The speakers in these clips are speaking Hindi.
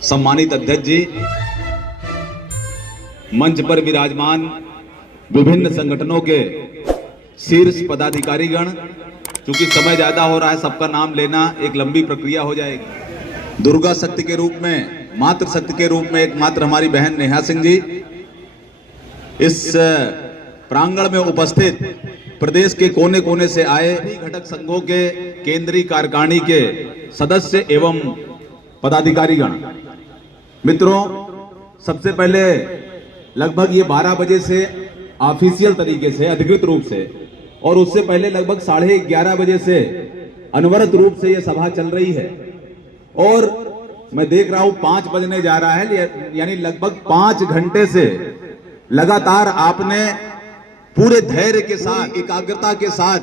सम्मानित अध्यक्ष जी, मंच पर विराजमान विभिन्न संगठनों के शीर्ष पदाधिकारीगण, चूंकि समय ज्यादा हो रहा है, सबका नाम लेना एक लंबी प्रक्रिया हो जाएगी। दुर्गा शक्ति के रूप में, मातृ शक्ति के रूप में एकमात्र हमारी बहन नेहा सिंह जी इस प्रांगण में उपस्थित प्रदेश के कोने कोने से आए घटक संघों के केंद्रीय कार्यकारिणी के सदस्य एवं पदाधिकारीगण, मित्रों, सबसे पहले लगभग ये 12 बजे से ऑफिशियल तरीके से, अधिकृत रूप से, और उससे पहले लगभग 11:30 बजे से अनवरत रूप से ये सभा चल रही है और मैं देख रहा हूं 5 बजने जा रहा है, यानी लगभग 5 घंटे से लगातार आपने पूरे धैर्य के साथ, एकाग्रता के साथ,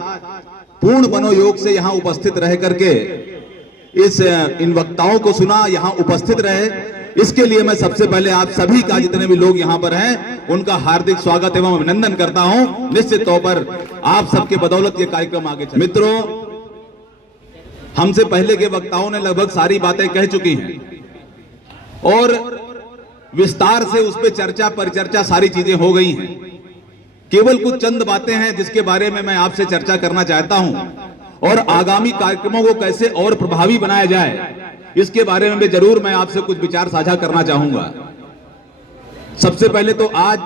पूर्ण मनोयोग से यहां उपस्थित रह करके इन वक्ताओं को सुना, यहां उपस्थित रहे। इसके लिए मैं सबसे पहले आप सभी का, जितने भी लोग यहां पर हैं, उनका हार्दिक स्वागत एवं अभिनंदन करता हूं। निश्चित तौर पर आप सबके बदौलत ये कार्यक्रम आगे चले। मित्रों, हमसे पहले के वक्ताओं ने लगभग सारी बातें कह चुकी हैं और विस्तार से उस पर चर्चा परिचर्चा सारी चीजें हो गई हैं। केवल कुछ चंद बातें हैं जिसके बारे में मैं आपसे चर्चा करना चाहता हूं और आगामी कार्यक्रमों को कैसे और प्रभावी बनाया जाए, इसके बारे में जरूर मैं आपसे कुछ विचार साझा करना चाहूंगा। सबसे पहले तो आज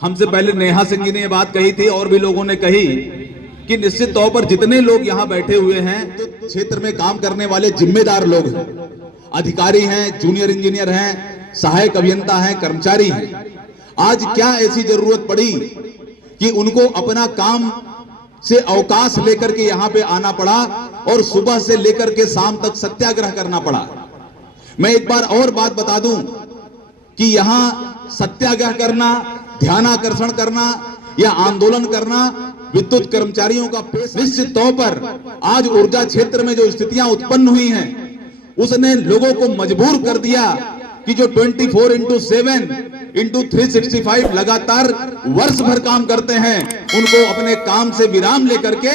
हमसे पहले नेहा सिंह जी ने यह बात कही थी और भी लोगों ने कही कि निश्चित तौर पर जितने लोग यहां बैठे हुए हैं तो क्षेत्र में काम करने वाले जिम्मेदार लोग हैं, अधिकारी हैं, जूनियर इंजीनियर हैं, सहायक अभियंता हैं, कर्मचारी हैं। आज क्या ऐसी जरूरत पड़ी कि उनको अपना काम से अवकाश लेकर के यहां पे आना पड़ा और सुबह से लेकर के शाम तक सत्याग्रह करना पड़ा। मैं एक बार और बात बता दूं कि यहां सत्याग्रह करना, ध्यानाकर्षण करना या आंदोलन करना विद्युत कर्मचारियों का पेशा। निश्चित तौर पर आज ऊर्जा क्षेत्र में जो स्थितियां उत्पन्न हुई हैं, उसने लोगों को मजबूर कर दिया कि जो 24/7/365 लगातार वर्ष भर काम करते हैं, उनको अपने काम से विराम लेकर के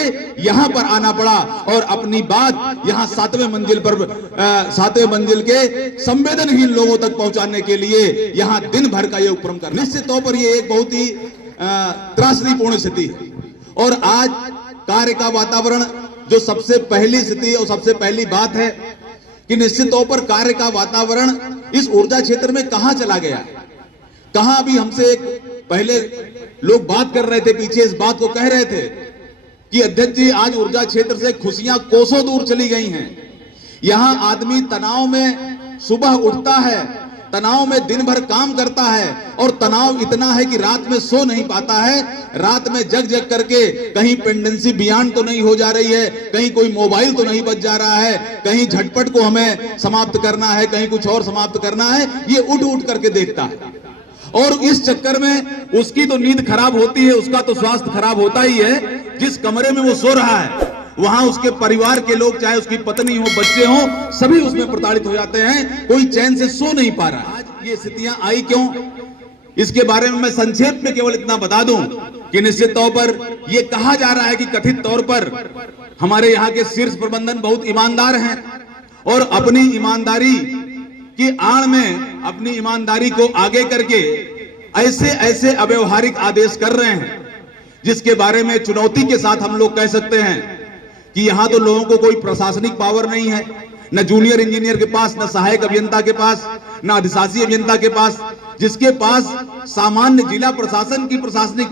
यहां पर आना पड़ा और अपनी बात यहां 7वें मंजिल के संवेदनहीन लोगों तक पहुंचाने के लिए यहां दिन भर का यह उपक्रम कर। निश्चित तौर पर यह एक बहुत ही त्रासदीपूर्ण स्थिति है और आज कार्य का वातावरण, जो सबसे पहली स्थिति और सबसे पहली बात है कि निश्चित तौर पर कार्य का वातावरण इस ऊर्जा क्षेत्र में कहां चला गया। कहां अभी हमसे एक पहले लोग बात कर रहे थे, पीछे इस बात को कह रहे थे कि अध्यक्ष जी, आज ऊर्जा क्षेत्र से खुशियां कोसों दूर चली गई हैं। यहां आदमी तनाव में सुबह उठता है, तनाव में दिन भर काम करता है और तनाव इतना है कि रात में सो नहीं पाता है। रात में जग जग करके कहीं पेंडेंसी बियॉन्ड तो नहीं हो जा रही है, कहीं कोई मोबाइल तो नहीं बज जा रहा है, कहीं झटपट को हमें समाप्त करना है, कहीं कुछ और समाप्त करना है, ये उठ उठ करके देखता है और इस चक्कर में उसकी तो नींद खराब होती है, उसका तो स्वास्थ्य खराब होता ही है। जिस कमरे में वो सो रहा है वहां उसके परिवार के लोग, चाहे उसकी पत्नी हो, बच्चे हो, सभी उसमें प्रताड़ित हो जाते हैं, कोई चैन से सो नहीं पा रहा। आज ये स्थितियां आई क्यों, इसके बारे में मैं संक्षेप में केवल इतना बता दूं कि निश्चित तौर पर यह कहा जा रहा है कि कथित तौर पर हमारे यहाँ के शीर्ष प्रबंधन बहुत ईमानदार हैं और अपनी ईमानदारी की आड़ में, अपनी ईमानदारी को आगे करके ऐसे ऐसे अव्यवहारिक आदेश कर रहे हैं जिसके बारे में चुनौती के साथ हम लोग कह सकते हैं कि यहां तो लोगों को कोई प्रशासनिक पावर नहीं है, न जूनियर इंजीनियर के पास, न सहायक अभियंता के पास, न अधिशासी अभियंता के पास। जिसके पास सामान्य जिला प्रशासन की प्रशासनिक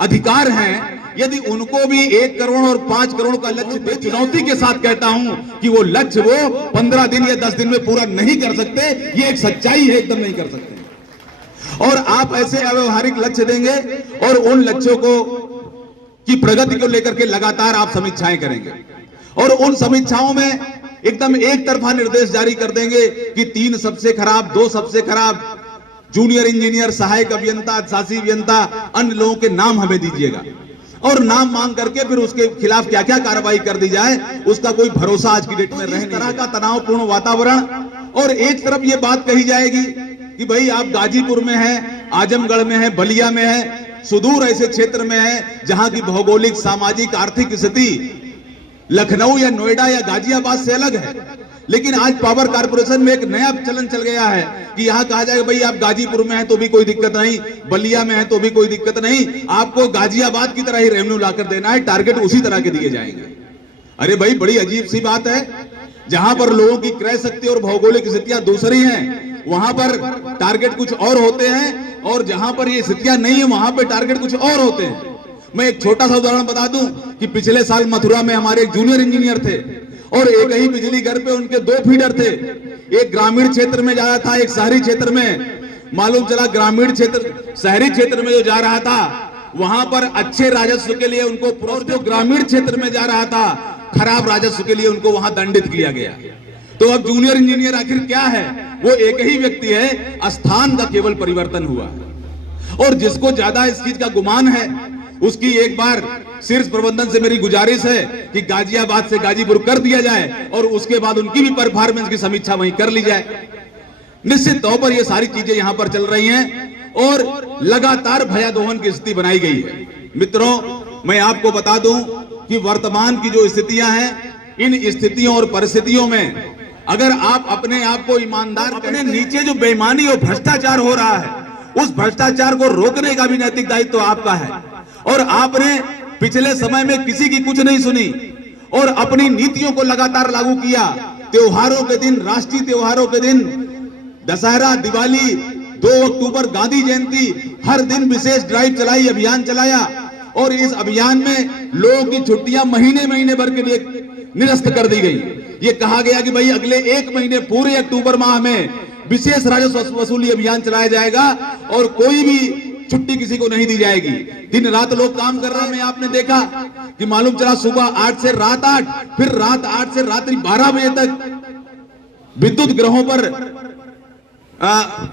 अधिकार हैं, यदि उनको भी 1 करोड़ और 5 करोड़ का लक्ष्य दे, चुनौती के साथ कहता हूं कि वो लक्ष्य वो 15 दिन या 10 दिन में पूरा नहीं कर सकते। ये एक सच्चाई है, एकदम नहीं कर सकते। और आप ऐसे अव्यवहारिक लक्ष्य देंगे और उन लक्ष्यों को की प्रगति को लेकर के लगातार आप समीक्षाएं करेंगे और उन समीक्षाओं में एकदम एक तरफा निर्देश जारी कर देंगे कि 3 सबसे खराब, 2 सबसे खराब, जूनियर इंजीनियर, सहायक अभियंता, अधिशासी अभियंता, अन्य लोगों के नाम हमें दीजिएगा और नाम मांग करके फिर उसके खिलाफ क्या क्या कार्रवाई कर दी जाए, उसका कोई भरोसा आज की डेट में रहे। इस तरह का तनावपूर्ण वातावरण और एक तरफ ये बात कही जाएगी कि भाई आप गाजीपुर में हैं, आजमगढ़ में हैं, बलिया में हैं, सुदूर ऐसे क्षेत्र में है जहां की भौगोलिक, सामाजिक, आर्थिक स्थिति लखनऊ या नोएडा या गाजियाबाद से अलग है। लेकिन आज पावर कारपोरेशन में एक नया चलन चल गया है कि यहाँ कहा जाएगा भाई आप गाजीपुर में हैं तो भी कोई दिक्कत नहीं, बलिया में है तो भी कोई दिक्कत नहीं, आपको गाजियाबाद की तरह ही रेवेन्यू लाकर देना है, टारगेट उसी तरह के दिए जाएंगे। अरे भाई बड़ी अजीब सी बात है, जहां पर लोगों की क्रय शक्ति और भौगोलिक स्थितियां दूसरी हैं वहां पर टारगेट कुछ और होते हैं, और जहां पर ये स्थितियां नहीं है वहां पर टारगेट कुछ और होते हैं। मैं एक छोटा सा उदाहरण बता दूं कि पिछले साल मथुरा में हमारे एक जूनियर इंजीनियर थे और एक ही बिजली घर पे उनके 2 फीडर थे, एक ग्रामीण क्षेत्र में जा रहा था, एक शहरी क्षेत्र में। मालूम चला ग्रामीण क्षेत्र शहरी क्षेत्र में जो जा रहा था वहां पर अच्छे राजस्व के लिए उनको, और जो ग्रामीण क्षेत्र में जा रहा था खराब राजस्व के लिए उनको वहां दंडित किया गया। तो अब जूनियर इंजीनियर आखिर क्या है? वो एक ही व्यक्ति है, स्थान का केवल परिवर्तन हुआ। और जिसको ज्यादा इस चीज का गुमान है उसकी एक बार शीर्ष प्रबंधन से मेरी गुजारिश है कि गाजियाबाद से गाजीपुर कर दिया जाए और उसके बाद उनकी भी परफॉर्मेंस की समीक्षा वहीं कर ली जाए। निश्चित तौर पर ये सारी चीजें यहां पर चल रही हैं और लगातार भयादोहन की स्थिति बनाई गई है। मित्रों, मैं आपको बता दूं कि वर्तमान की जो स्थितियां हैं, इन स्थितियों और परिस्थितियों में अगर आप अपने आप को ईमानदार, अपने नीचे जो बेईमानी और भ्रष्टाचार हो रहा है उस भ्रष्टाचार को रोकने का भी नैतिक दायित्व तो आपका है। और आपने पिछले समय में किसी की कुछ नहीं सुनी और अपनी नीतियों को लगातार लागू किया। त्योहारों के दिन, राष्ट्रीय त्योहारों के दिन, दशहरा, दिवाली, 2 अक्टूबर, गांधी जयंती, हर दिन विशेष ड्राइव चलाई, अभियान चलाया और इस अभियान में लोगों की छुट्टियां महीने महीने भर के लिए निरस्त कर दी गई। ये कहा गया कि भाई अगले 1 महीने पूरे अक्टूबर माह में विशेष राजस्व वसूली अभियान चलाया जाएगा और कोई भी छुट्टी किसी को नहीं दी जाएगी। दिन रात लोग काम कर रहे हैं। आपने देखा कि मालूम चला सुबह 8 से रात 8, फिर रात 8 से रात्रि 12 बजे तक विद्युत ग्रहों पर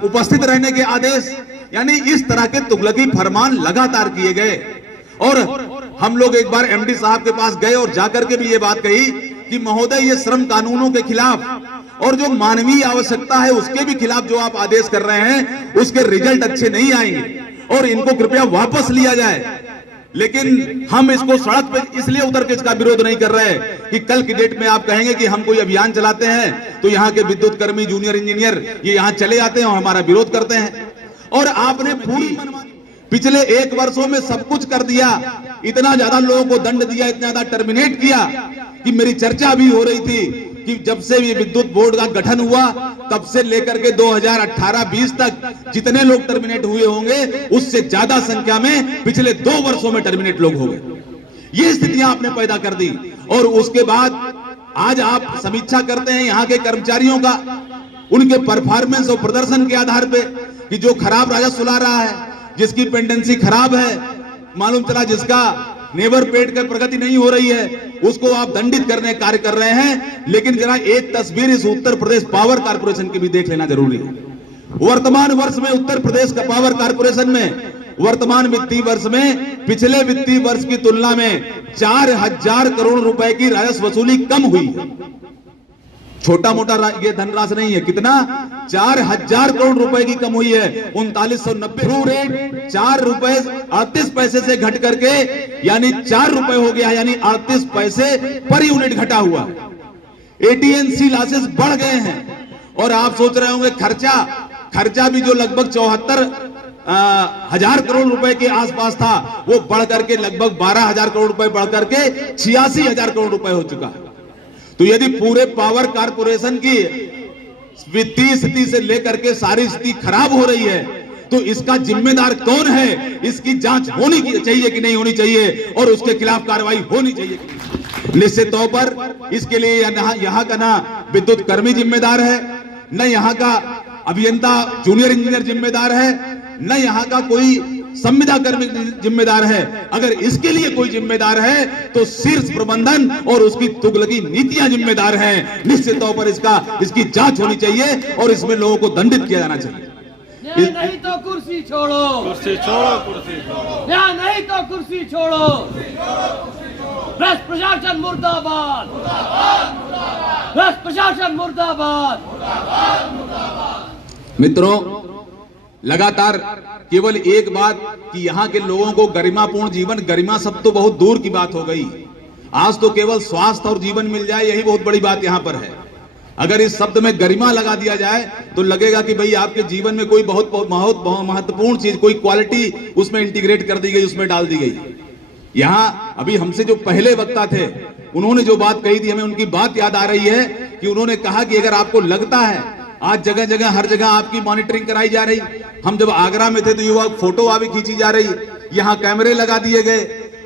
उपस्थित रहने के आदेश। यानी इस तरह के तुगलकी फरमान लगातार किए गए। और हम लोग एक बार एमडी साहब के पास गए और जाकर के भी ये बात कही कि महोदय, ये श्रम कानूनों के खिलाफ और जो मानवीय आवश्यकता है उसके भी खिलाफ जो आप आदेश कर रहे हैं उसके रिजल्ट अच्छे नहीं आएंगे और इनको कृपया वापस लिया जाए। लेकिन हम इसको सड़क पे इसलिए उतर के इसका विरोध नहीं कर रहे कि कल की डेट में आप कहेंगे कि हम कोई अभियान चलाते हैं तो यहाँ के विद्युत कर्मी, जूनियर इंजीनियर ये यहाँ चले आते हैं और हमारा विरोध करते हैं। और आपने पूरी पिछले 1 वर्षों में सब कुछ कर दिया, इतना ज्यादा लोगों को दंड दिया, इतना ज्यादा टर्मिनेट किया कि मेरी चर्चा भी हो रही थी कि जब से ये विद्युत बोर्ड का गठन हुआ तब से लेकर के 2018-20 तक जितने लोग टर्मिनेट हुए होंगे उससे ज्यादा संख्या में पिछले 2 वर्षों में टर्मिनेट लोग हो गए। ये स्थितियां आपने पैदा कर दी। और उसके बाद आज आप समीक्षा करते हैं यहाँ के कर्मचारियों का, उनके परफॉर्मेंस और प्रदर्शन के आधार पे कि जो खराब राजस्व ला रहा है, जिसकी पेंडेंसी खराब है, मालूम चला जिसका नेबर पेड का प्रगति नहीं हो रही है, उसको आप दंडित करने कार्य कर रहे हैं। लेकिन जरा एक तस्वीर इस उत्तर प्रदेश पावर कारपोरेशन की भी देख लेना जरूरी है। वर्तमान वर्ष में उत्तर प्रदेश का पावर कारपोरेशन में वर्तमान वित्तीय वर्ष में पिछले वित्तीय वर्ष की तुलना में 4000 करोड़ रुपए की राजस्व वसूली कम हुई है। छोटा मोटा ये धनराशि नहीं है। कितना? 4000 करोड़ रुपए की कम हुई है। 3990 थ्रू रेट 4 रुपए 38 पैसे से घट करके यानी 4 रुपए हो गया, यानी 38 पैसे पर यूनिट घटा हुआ। एटीएनसी लॉसेस बढ़ गए हैं। और आप सोच रहे होंगे खर्चा भी जो लगभग 74,000 करोड़ रुपए के आसपास था वो बढ़ करके लगभग 12,000 करोड़ रुपए बढ़ करके 86,000 करोड़ रुपए हो चुका है। तो यदि पूरे पावर कारपोरेशन की वित्तीय स्थिति से लेकर के सारी स्थिति खराब हो रही है तो इसका जिम्मेदार कौन है? इसकी जांच होनी चाहिए कि नहीं होनी चाहिए और उसके खिलाफ कार्रवाई होनी चाहिए। निश्चित तौर पर इसके लिए यहाँ का ना विद्युत कर्मी जिम्मेदार है, न यहाँ का अभियंता जूनियर इंजीनियर जिम्मेदार है, न यहाँ का कोई संविदा कर्मी जिम्मेदार है। अगर इसके लिए कोई जिम्मेदार है तो शीर्ष प्रबंधन और उसकी तुगलकी नीतियां जिम्मेदार हैं। निश्चित तौर पर इसकी जांच होनी चाहिए और इसमें लोगों को दंडित किया जाना चाहिए। नहीं तो कुर्सी छोड़ो, कुर्सी छोड़ो, कुर्सी छोड़ो, नहीं तो कुर्सी छोड़ो। भ्रष्ट प्रशासन मुर्दाबाद, भ्रष्ट प्रशासन मुर्दाबाद। मित्रों, लगातार केवल एक बात कि यहाँ के लोगों को गरिमापूर्ण जीवन, गरिमा सब तो बहुत दूर की बात हो गई। आज तो केवल स्वास्थ्य और जीवन मिल जाए यही बहुत बड़ी बात यहाँ पर है। अगर इस शब्द में गरिमा लगा दिया जाए तो लगेगा कि भाई आपके जीवन में कोई बहुत महत्वपूर्ण चीज, कोई क्वालिटी उसमें इंटीग्रेट कर दी गई, उसमें डाल दी गई। यहां अभी हमसे जो पहले वक्ता थे उन्होंने जो बात कही थी, हमें उनकी बात याद आ रही है कि उन्होंने कहा कि अगर आपको लगता है आज जगह जगह हर जगह आपकी मॉनिटरिंग कराई जा रही, हम जब आगरा में थे तो युवा फोटो भी खींची जा रही, यहाँ कैमरे लगा दिए गए।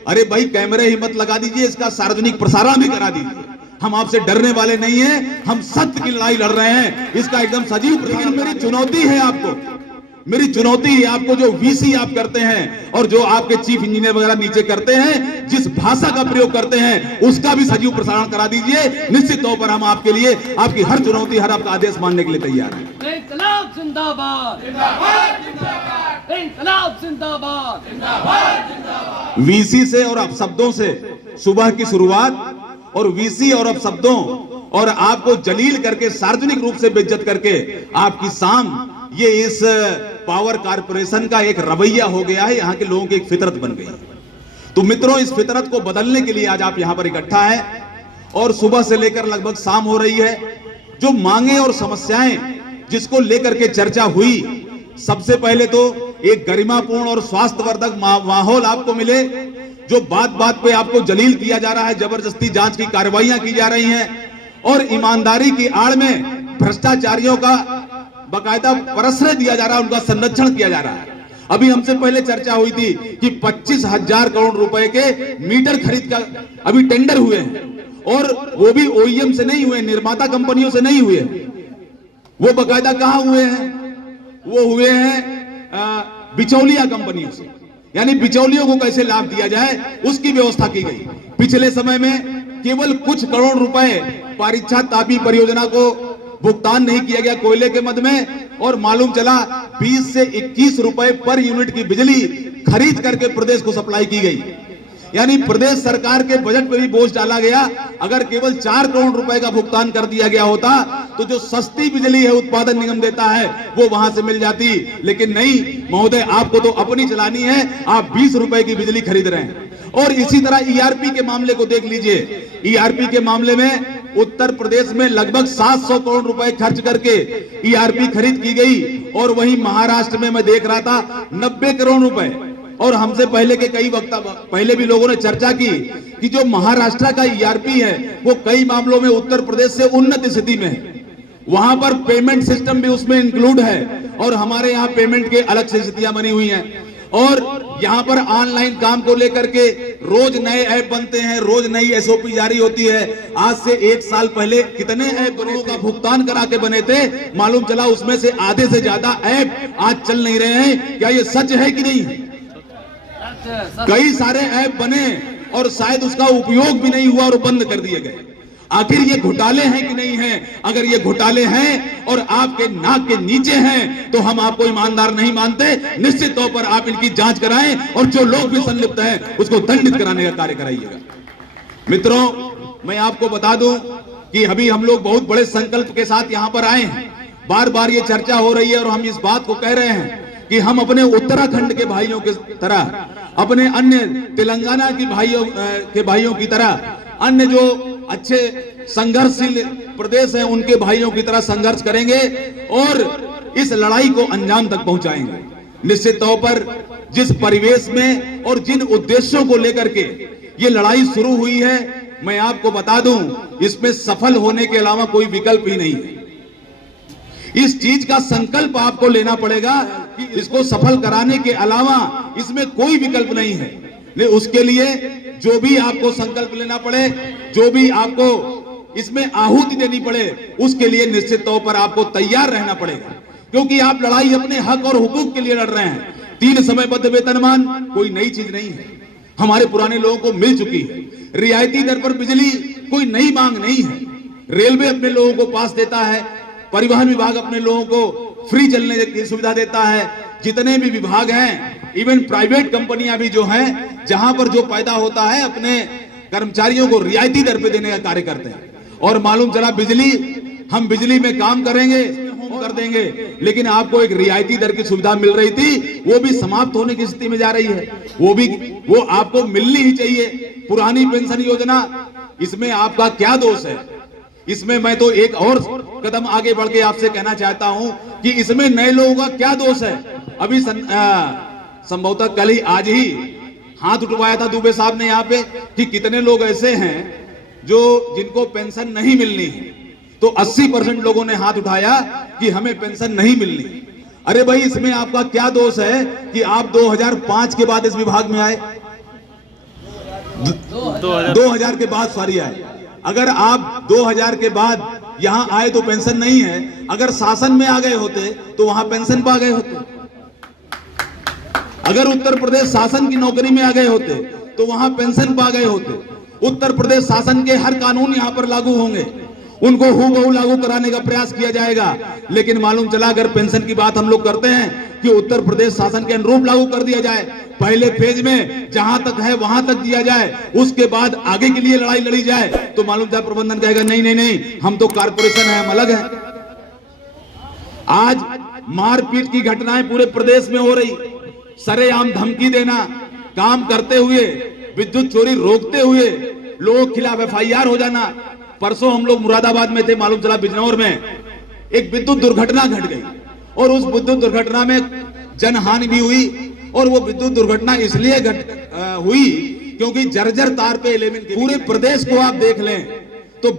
अरे भाई कैमरे ही मत लगा दीजिए, इसका सार्वजनिक प्रसारण भी करा दीजिए। हम आपसे डरने वाले नहीं हैं, हम सत्य की लड़ाई लड़ रहे हैं, इसका एकदम सजीव। लेकिन मेरी चुनौती है आपको, मेरी चुनौती है आपको, जो वीसी आप करते हैं और जो आपके चीफ इंजीनियर वगैरह नीचे करते हैं, जिस भाषा का प्रयोग करते हैं उसका भी सजीव प्रसारण करा दीजिए। निश्चित तौर पर हम आपके लिए आपकी हर चुनौती, हर आपका आदेश मानने के लिए तैयार हैं। इंकलाब जिंदाबाद, इंकलाब जिंदाबाद। वीसी से और अपशब्दों से सुबह की शुरुआत, और वीसी और अपशब्दों और आपको जलील करके सार्वजनिक रूप से बेइज्जत करके आपकी शाम, ये इस पावर कारपोरेशन का एक रवैया हो गया है, यहाँ के लोगों की एक फितरत बन गई है। तो मित्रों, इस फितरत को बदलने के लिए आज आप यहाँ पर इकट्ठा है और सुबह से लेकर लगभग शाम हो रही है। जो मांगे और समस्याएं जिसको लेकर के चर्चा हुई, सबसे पहले तो एक गरिमापूर्ण और स्वास्थ्यवर्धक माहौल आपको मिले। जो बात बात पे आपको जलील किया जा रहा है, जबरदस्ती जांच की कार्रवाइयां की जा रही हैं और ईमानदारी की आड़ में भ्रष्टाचारियों का बाकायदा प्रश्रय दिया जा रहा है, उनका संरक्षण किया जा रहा है। अभी हमसे पहले चर्चा हुई थी कि 25,000 करोड़ रुपए के मीटर खरीद का अभी टेंडर हुए हैं, और वो भी ओईएम से नहीं हुए, निर्माता कंपनियों से नहीं हुए। वो बाकायदा कहां हुए हैं? वो हुए हैं बिचौलिया कंपनियों से। यानी बिचौलियों को कैसे लाभ दिया जाए उसकी व्यवस्था की गई। पिछले समय में केवल कुछ करोड़ रुपए परीक्षा तापी परियोजना को भुगतान नहीं किया गया कोयले के मद में, और मालूम चला 20 से 21 रुपए पर यूनिट की बिजली खरीद करके प्रदेश को सप्लाई की गई। यानी प्रदेश सरकार के बजट पे भी बोझ डाला गया। अगर केवल 4 करोड़ रुपए का भुगतान कर दिया गया होता तो जो सस्ती बिजली है उत्पादन निगम देता है वो वहां से मिल जाती, लेकिन नहीं महोदय, आपको तो अपनी चलानी है, आप 20 रुपए की बिजली खरीद रहे हैं। और इसी तरह ईआरपी के मामले को देख लीजिए। ईआरपी के मामले में उत्तर प्रदेश में लगभग 700 करोड़ रुपए खर्च करके ईआरपी खरीद की गई, और वहीं महाराष्ट्र में मैं देख रहा था 90 करोड़ रुपए। और हमसे पहले के कई वक्त पहले भी लोगों ने चर्चा की कि जो महाराष्ट्र का ईआरपी है वो कई मामलों में उत्तर प्रदेश से उन्नत स्थिति में है। वहां पर पेमेंट सिस्टम भी उसमें इंक्लूड है, और हमारे यहाँ पेमेंट के अलग से स्थितियां बनी हुई हैं। और यहाँ पर ऑनलाइन काम को लेकर के रोज नए ऐप बनते हैं, रोज नई एसओपी जारी होती है। आज से 1 साल पहले कितने ऐप बने का भुगतान करा के बने थे, मालूम चला उसमें से आधे से ज्यादा ऐप आज चल नहीं रहे हैं। क्या ये सच है कि नहीं? कई सारे ऐप बने और शायद उसका उपयोग भी नहीं हुआ और बंद कर दिए गए। आखिर ये घोटाले हैं कि नहीं हैं? अगर ये घोटाले हैं और आपके नाक के नीचे हैं तो हम आपको ईमानदार नहीं मानते। निश्चित तौर पर आप इनकी जांच कराएं और जो लोग भी संलिप्त हैं उसको दंडित कराने का कार्य कराइएगा। मित्रों, मैं आपको बता दूं कि अभी हम लोग बहुत बड़े संकल्प के साथ यहां पर आए हैं। बार बार ये चर्चा हो रही है और हम इस बात को कह रहे हैं कि हम अपने उत्तराखंड के भाइयों की तरह, अपने अन्य तेलंगाना के भाइयों की तरह, अन्य जो अच्छे संघर्षशील प्रदेश हैं उनके भाइयों की तरह संघर्ष करेंगे और इस लड़ाई को अंजाम तक पहुंचाएंगे। निश्चित तौर पर जिस परिवेश में और जिन उद्देश्यों को लेकर के ये लड़ाई शुरू हुई है, मैं आपको बता दूं, इसमें सफल होने के अलावा कोई विकल्प ही नहीं है। इस चीज का संकल्प आपको लेना पड़ेगा कि इसको सफल कराने के अलावा इसमें कोई विकल्प नहीं है। उसके लिए जो भी आपको संकल्प लेना पड़े, जो भी आपको इसमें आहुति देनी पड़े, उसके लिए निश्चित तौर पर आपको तैयार रहना पड़ेगा, क्योंकि आप लड़ाई अपने हक और हुकूक के लिए लड़ रहे हैं। 3 समयबद्ध वेतनमान कोई नई चीज नहीं है, हमारे पुराने लोगों को मिल चुकी है। रियायती दर पर बिजली कोई नई मांग नहीं है। रेलवे अपने लोगों को पास देता है, परिवहन विभाग अपने लोगों को फ्री चलने की सुविधा देता है। जितने भी विभाग हैं, इवन प्राइवेट कंपनियां भी जो हैं, जहां पर जो पैदा होता है अपने कर्मचारियों को रियायती दर पे देने का कार्य करते हैं। और मालूम चला बिजली, हम बिजली में काम करेंगे, कर देंगे, लेकिन आपको एक रियायती दर की सुविधा मिल रही थी, वो भी समाप्त होने की स्थिति में जा रही है। वो आपको मिलनी ही चाहिए। पुरानी पेंशन योजना, इसमें आपका क्या दोष है? इसमें मैं तो एक और कदम आगे बढ़ के आपसे कहना चाहता हूं कि इसमें नए लोगों का क्या दोष है। अभी संभवतः कल ही आज ही हाथ उठवाया था दुबे साहब ने यहाँ पे कि कितने लोग ऐसे हैं जो जिनको पेंशन नहीं मिलनी है, तो 80% लोगों ने हाथ उठाया कि हमें पेंशन नहीं मिलनी। अरे भाई, इसमें आपका क्या दोष है कि आप 2005 के बाद इस विभाग में आए, 2000 के बाद सॉरी आए। अगर आप 2000 के बाद यहां आए तो पेंशन नहीं है, अगर शासन में आ गए होते तो वहां पेंशन पा गए होते। अगर उत्तर प्रदेश शासन की नौकरी में आ गए होते तो वहां पेंशन पा गए होते। उत्तर प्रदेश शासन के हर कानून यहां पर लागू होंगे, उनको हूबहू लागू कराने का प्रयास किया जाएगा। लेकिन मालूम चला अगर पेंशन की बात हम लोग करते हैं कि उत्तर प्रदेश शासन के अनुरूप लागू कर दिया जाए, पहले फेज में जहां तक है वहां तक दिया जाए, उसके बाद आगे के लिए लड़ाई लड़ी जाए, तो मालूम चला प्रबंधन कहेगा नहीं नहीं नहीं, हम तो कारपोरेशन है, हम अलग है। आज मारपीट की घटनाएं पूरे प्रदेश में हो रही, सरेआम धमकी देना, काम करते हुए विद्युत चोरी रोकते हुए लोगों के खिलाफ FIR हो जाना। परसों हम लोग मुरादाबाद में थे, मालूम चला बिजनौर में एक विद्युत दुर्घटना घट गई और उस विद्युत दुर्घटना में जनहानि भी हुई। और वो विद्युत दुर्घटना इसलिए हुई क्योंकि जर्जर तार पे 11 पूरे प्रदेश को आप देख लें तो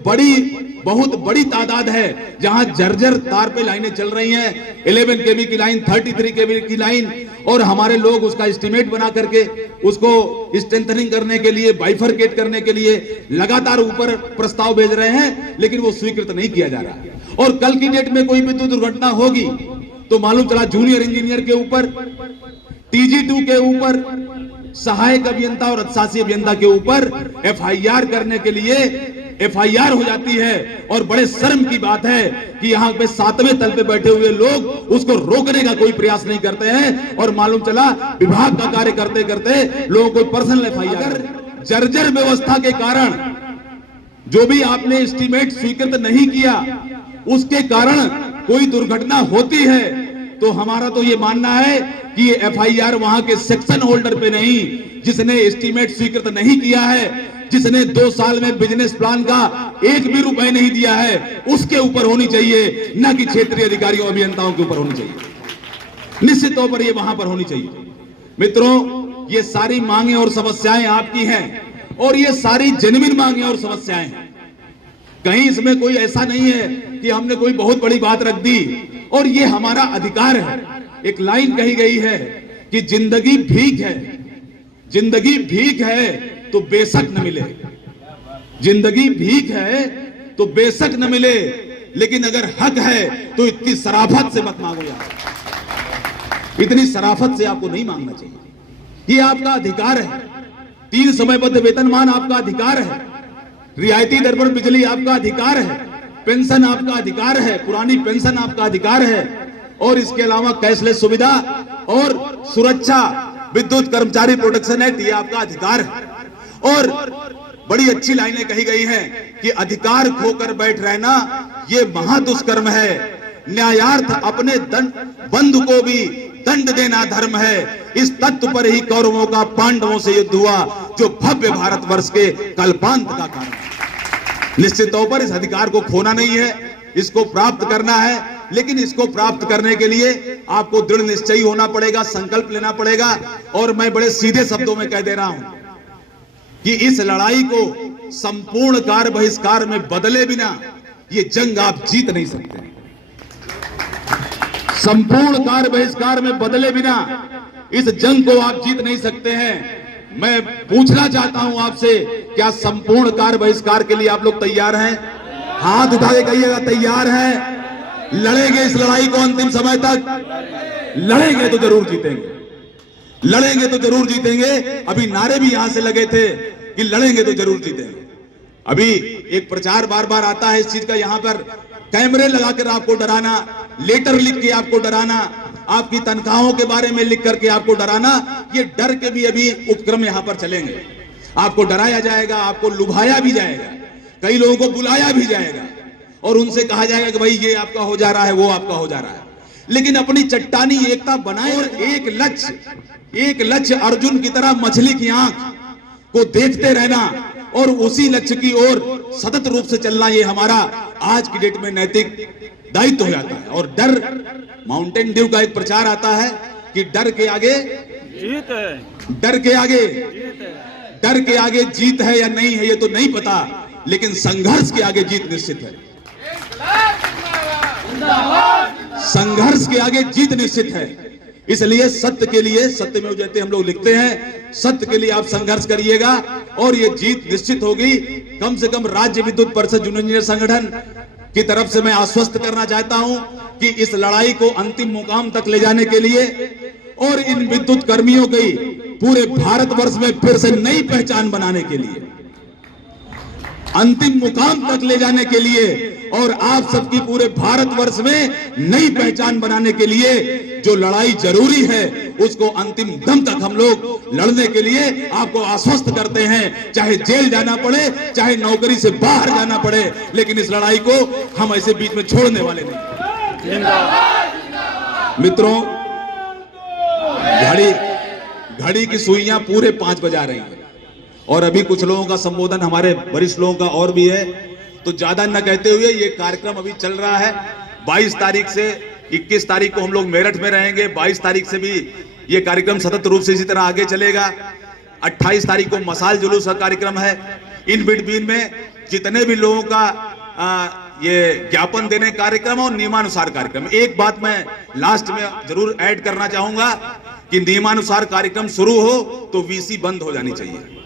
बहुत बड़ी तादाद है जहां जर्जर तार पे लाइनें चल रही हैं, 11 kV की लाइन, 33 kV की लाइन, और हमारे लोग उसका एस्टीमेट बना करके उसको स्ट्रेंथनिंग करने के लिए, बाइफरकेट करने के लिए लगातार ऊपर प्रस्ताव भेज रहे हैं, लेकिन वो स्वीकृत नहीं किया जा रहा। और कल की डेट में कोई विद्युत दुर्घटना होगी तो मालूम चला जूनियर इंजीनियर के ऊपर, TG2 के ऊपर, सहायक अभियंता और अधिशासी अभियंता के ऊपर FIR करने के लिए FIR हो जाती है। और बड़े शर्म की बात है कि यहाँ पे 7वें तल पे बैठे हुए लोग उसको रोकने का कोई प्रयास नहीं करते हैं, और मालूम चला विभाग का कार्य करते करते लोगों को पर्सनल FIR। जर्जर व्यवस्था के कारण जो भी आपने एस्टीमेट स्वीकृत नहीं किया, उसके कारण कोई दुर्घटना होती है तो हमारा तो ये मानना है कि ये FIR वहां के सेक्शन होल्डर पे नहीं, जिसने एस्टीमेट स्वीकृत नहीं किया है, जिसने 2 साल में बिजनेस प्लान का 1 भी रुपए नहीं दिया है, उसके ऊपर होनी चाहिए, न कि क्षेत्रीय अधिकारियों अभियंताओं के ऊपर होनी चाहिए। निश्चित तौर पर ये वहां पर होनी चाहिए। मित्रों, ये सारी मांगे और समस्याएं आपकी हैं, और ये सारी जेन्युइन मांगे और समस्याएं हैं। कहीं इसमें कोई ऐसा नहीं है कि हमने कोई बहुत बड़ी बात रख दी, और ये हमारा अधिकार है। एक लाइन कही गई है कि जिंदगी भीख है, जिंदगी भीख है तो बेशक न मिले, जिंदगी भीख है तो बेशक न मिले, लेकिन अगर हक है तो इतनी शराफत से मत मांगो यार, इतनी शराफत से आपको नहीं मांगना चाहिए। ये आपका अधिकार है, 3 समयबद्ध वेतनमान आपका अधिकार है, रियायती दर पर बिजली आपका अधिकार है, पेंशन आपका अधिकार है, पुरानी पेंशन आपका अधिकार है, और इसके अलावा कैशलेस सुविधा और सुरक्षा, विद्युत कर्मचारी प्रोटेक्शन एक्ट, ये आपका अधिकार है। और बड़ी अच्छी लाइनें कही गई हैं कि अधिकार खोकर बैठ रहना ये महादुष्कर्म है, न्यायार्थ अपने बंधु को भी दंड देना धर्म है। इस तत्व पर ही कौरवों का पांडवों से युद्ध हुआ, जो भव्य भारतवर्ष के कल्पांत का कारण है। निश्चित तौर पर इस अधिकार को खोना नहीं है, इसको प्राप्त करना है, लेकिन इसको प्राप्त करने के लिए आपको दृढ़ निश्चयी होना पड़ेगा, संकल्प लेना पड़ेगा। और मैं बड़े सीधे शब्दों में कह दे रहा हूं कि इस लड़ाई को संपूर्ण कार्य बहिष्कार में बदले बिना ये जंग आप जीत नहीं सकते। संपूर्ण कार्य बहिष्कार में बदले बिना इस जंग को आप जीत नहीं सकते हैं। मैं पूछना चाहता हूं आपसे, क्या संपूर्ण कार्य बहिष्कार के लिए आप लोग तैयार हैं? हाथ उठा के कहिएगा तैयार हैं। लड़ेंगे इस लड़ाई को अंतिम समय तक, लड़ेंगे तो जरूर जीतेंगे, लड़ेंगे तो जरूर जीतेंगे। अभी नारे भी यहां से लगे थे कि लड़ेंगे तो जरूर जीतेंगे। अभी एक प्रचार बार बार आता है इस चीज का, यहां पर कैमरे लगाकर आपको डराना, लेटर लिख के आपको डराना, आपकी तनख्वाहों के बारे में लिख करके आपको डराना। ये डर के भी अभी उपक्रम यहां पर चलेंगे। आपको डराया जाएगा, आपको लुभाया भी जाएगा, कई लोगों को बुलाया भी जाएगा और उनसे कहा जाएगा कि भाई ये आपका हो जा रहा है, वो आपका हो जा रहा है। लेकिन अपनी चट्टानी एकता बनाए और एक लक्ष्य अर्जुन की तरह मछली की आंख को देखते रहना और उसी लक्ष्य की ओर सतत रूप से चलना, ये हमारा आज की डेट में नैतिक दायित्व हो जाता है। और डर, माउंटेन ड्यू का एक प्रचार आता है कि डर के आगे जीत है, डर के आगे जीत है। डर के आगे जीत है या नहीं है ये तो नहीं पता, लेकिन संघर्ष के आगे जीत निश्चित है। संघर्ष के आगे जीत निश्चित है। इसलिए सत्य के लिए, सत्य में जयते हम लोग लिखते हैं, सत्य के लिए आप संघर्ष करिएगा और ये जीत निश्चित होगी। कम से कम राज्य विद्युत परिषद जूनियर इंजीनियर संगठन की तरफ से मैं आश्वस्त करना चाहता हूं कि इस लड़ाई को अंतिम मुकाम तक ले जाने के लिए और इन विद्युत कर्मियों की पूरे भारतवर्ष में फिर से नई पहचान बनाने के लिए, अंतिम मुकाम तक ले जाने के लिए और आप सबकी पूरे भारतवर्ष में नई पहचान बनाने के लिए जो लड़ाई जरूरी है उसको अंतिम दम तक हम लोग लड़ने के लिए आपको आश्वस्त करते हैं। चाहे जेल जाना पड़े, चाहे नौकरी से बाहर जाना पड़े, लेकिन इस लड़ाई को हम ऐसे बीच में छोड़ने वाले नहीं। मित्रों, घड़ी की सुइयां पूरे 5 बजा रही हैं और अभी कुछ लोगों का संबोधन हमारे वरिष्ठ लोगों का और भी है, तो ज्यादा न कहते हुए ये कार्यक्रम अभी चल रहा है। 22 तारीख से 21 तारीख को हम लोग मेरठ में रहेंगे। 22 तारीख से भी ये कार्यक्रम सतत रूप से इसी तरह आगे चलेगा। 28 तारीख को मसाल जुलूस का कार्यक्रम है। इन बिटवीन में जितने भी लोगों का ये ज्ञापन देने कार्यक्रम और नियमानुसार कार्यक्रम, एक बात मैं लास्ट में जरूर ऐड करना चाहूंगा कि नियमानुसार कार्यक्रम शुरू हो तो वीसी बंद हो जानी चाहिए।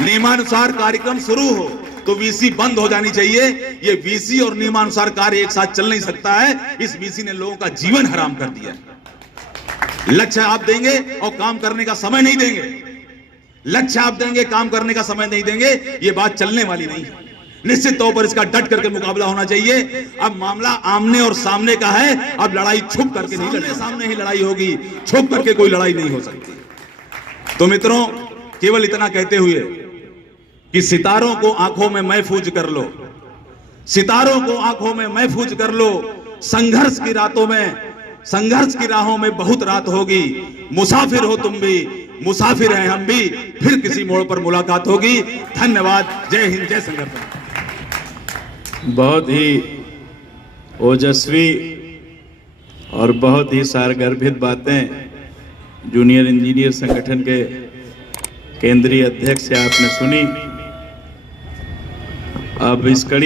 नियमानुसार कार्यक्रम शुरू हो तो वीसी बंद हो जानी चाहिए। ये वीसी और नियमानुसार कार्य एक साथ चल नहीं सकता है। इस वीसी ने लोगों का जीवन हराम कर दिया। लक्ष्य आप देंगे और काम करने का समय नहीं देंगे, लक्ष्य आप देंगे, काम करने का समय नहीं देंगे, ये बात चलने वाली नहीं है। निश्चित तौर पर इसका डट करके मुकाबला होना चाहिए। अब मामला आमने और सामने का है, अब लड़ाई छुप करके नहीं लड़नी, सामने ही लड़ाई होगी, छुप करके कोई लड़ाई नहीं हो सकती। तो मित्रों, केवल इतना कहते हुए कि सितारों को आंखों में महफूज कर लो, सितारों को आंखों में महफूज कर लो। संघर्ष की रातों में, संघर्ष की राहों में बहुत रात होगी। मुसाफिर हो तुम भी, मुसाफिर हैं हम भी, फिर किसी मोड़ पर मुलाकात होगी। धन्यवाद। जय हिंद, जय संगठन। बहुत ही ओजस्वी और बहुत ही सारगर्भित बातें जूनियर इंजीनियर संगठन के केंद्रीय अध्यक्ष से आपने सुनी। अब इस कड़ी